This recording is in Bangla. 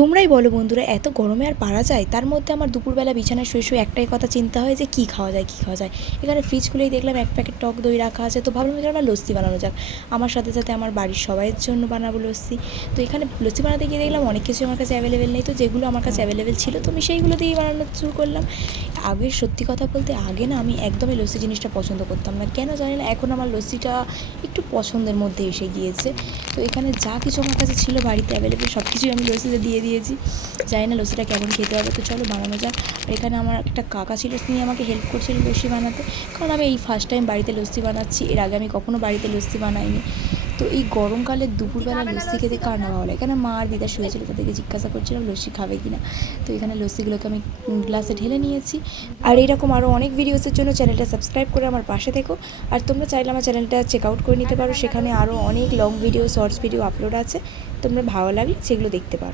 তোমরাই বলো বন্ধুরা, এত গরমে আর পারা যায়? তার মধ্যে আমার দুপুরবেলা বিছানায় শুয়ে শুয়ে একটাই কথা চিন্তা হয় যে কী খাওয়া যায়, কী খাওয়া যায়। এখানে ফ্রিজ খুলেই দেখলাম এক প্যাকেট টক দই রাখা আছে, তো ভাবলাম এখানে আমার লস্যি বানানো যাক। আমার সাথে সাথে আমার বাড়ির সবাইয়ের জন্য বানাবো লস্যি। তো এখানে লস্যি বানাতে গিয়ে দেখলাম অনেক কিছু আমার কাছে অ্যাভেলেবেল নেই, তো যেগুলো আমার কাছে অ্যাভেলেবেল ছিল তো আমি সেইগুলো দিয়েই বানানো শুরু করলাম। আগে সত্যি কথা বলতে আগে না আমি একদমই লস্যি জিনিসটা পছন্দ করতাম না, কেন জানি না। এখন আমার লস্যিটা একটু পছন্দের মধ্যে এসে গিয়েছে। তো এখানে যা কিছু আমার কাছে ছিল বাড়িতে অ্যাভেলেবেল সব কিছুই আমি লস্যিতে দিয়ে দিয়েছি। জানি না লস্যিটা কেমন খেতে হবে, তো চলো বানানো যাক। আর এখানে আমার একটা কাকা ছিল, তিনি আমাকে হেল্প করছিল লস্যি বানাতে, কারণ আমি এই ফার্স্ট টাইম বাড়িতে লস্যি বানাচ্ছি। এর আগে আমি কখনো বাড়িতে লস্যি বানাইনি। তো এই গরমকালের দুপুরবেলা লস্যি খেতে কার না ভালো লাগে। এখানে মা আর দিদা শুয়েছিল, তাদেরকে জিজ্ঞাসা করছিলাম লস্যি খাবে কি না। তো এখানে লস্যিগুলোকে আমি গ্লাসে ঢেলে নিয়েছি। আর এইরকম আরও অনেক ভিডিওসের জন্য চ্যানেলটা সাবস্ক্রাইব করে আমার পাশে থেকো। আর তোমরা চাইলে আমার চ্যানেলটা চেক আউট করে নিতে পারো, সেখানে আরও অনেক long video, shorts video upload আছে। তোমরা ভালো লাগলে সেগুলো দেখতে পারো।